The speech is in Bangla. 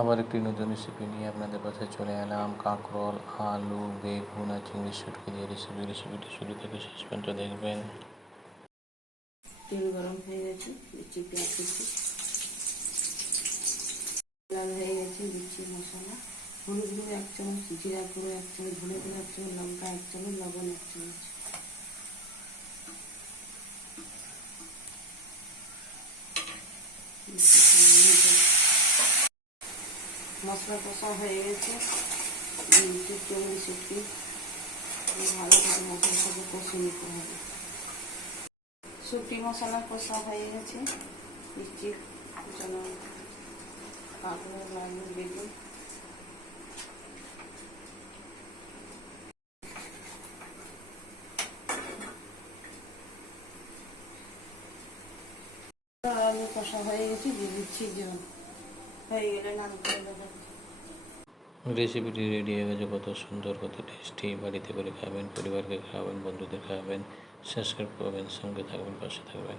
আবার একটি নতুন রেসিপি নিয়ে আপনাদের পাশে চলে এলাম। কাঁকরোল, আলু, বেগুন আর চিংড়ি শুটকি দিয়ে রেসিপি রেসিপিটি শুরু থেকে শেষ পর্যন্ত দেখবেন। তেল গরম হয়ে গেছে, দিচ্ছি পেঁয়াজ কুচি। লাল হয়ে গেছে, দিচ্ছি মশলা। হলুদ গুঁড়ো এক চামচ, জিরা গুঁড়ো এক চামচ, ধনে গুঁড়ো এক চামচ, লঙ্কা এক চামচ, লবণ এক চামচ। দিচ্ছি। মশলা কষা হয়ে গেছে। দিচ্ছি চিংড়ি ভালো করে মশলাটাকে কষে নিতে হবে। শুকটি মশলা কষা হয়ে গেছে। মিষ্টি আলু বেগুন। আলু কষা হয়ে গেছে, দিয়ে দিচ্ছি জল। রেসিপিটি রেডি হয়ে গেছে। কত সুন্দর, কত টেস্টি বাড়িতে করে খাবেন, পরিবারকে খাওয়াবেন, বন্ধুদের খাওয়াবেন সাবস্ক্রাইব করবেন, সঙ্গে থাকবেন, পাশে থাকবেন।